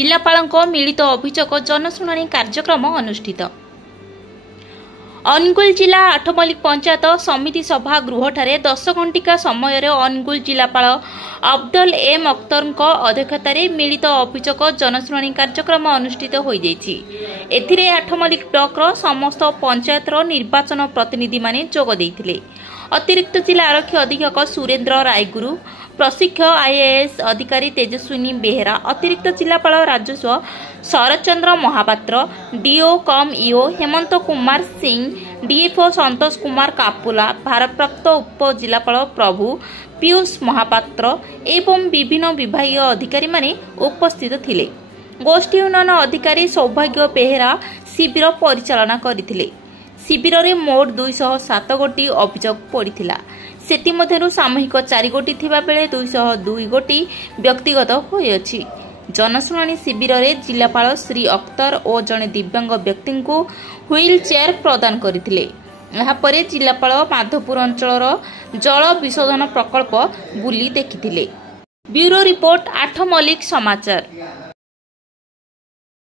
जिलापालଙ୍କ मिलित अभियोग जनशुणाणी कार्यक्रम अनुष्ठित। अनुगुल जिला आठमल्लिक पंचायत समिति सभा गृहठारे 10 घंटिका समय अनुगुल जिलापाल अब्दुल एम अख्तर अध्यक्षतार मिलित अभियोग जनशुणाणी कार्यक्रम अनुष्ठित हो जाइछि। एथिरे आठमल्लिक ब्लॉकर समस्त पंचायतर निर्वाचन प्रतिनिधि माने जोग देइथिले। अतिरिक्त जिला आरक्षी अधीक्षक सुरेन्द्र रायगुरु, प्रशिक्षक आईएएस अधिकारी तेजस्विनी बेहेरा, अतिरिक्त जिलापाल राजस्व Sharachandra Mahapatra, DO cum EO Hemant Kumar Singh, DFO Santosh Kumar Kapula, भारप्राप्त उप जिलापाल प्रभु पीयूष महापात्र एवं विभिन्न विभागीय अधिकारी माने उपस्थित थिले। गोष्ठी उन्नयन अधिकारी सौभाग्य बेहेरा शिविर परिचालना करथिले। शिविर रे मोट 207 गोटी अभियोग पड़िथिला। सेतिमध्यरु सामूहिक 4 गोटी थिबा बेले 202 गोटी व्यक्तिगत होइछि। जनशुणाणी शिविर रे जिलापाल श्री अख्तर और जने दिव्यांग व्यक्ति को व्हील चेयर प्रदान करथिले। यहाँ परे जिलापाल माधवपुर अंचलर जल विशोधन प्रकल्प बुली देखिथिले। ब्यूरो रिपोर्ट 8 मल्लिक समाचार।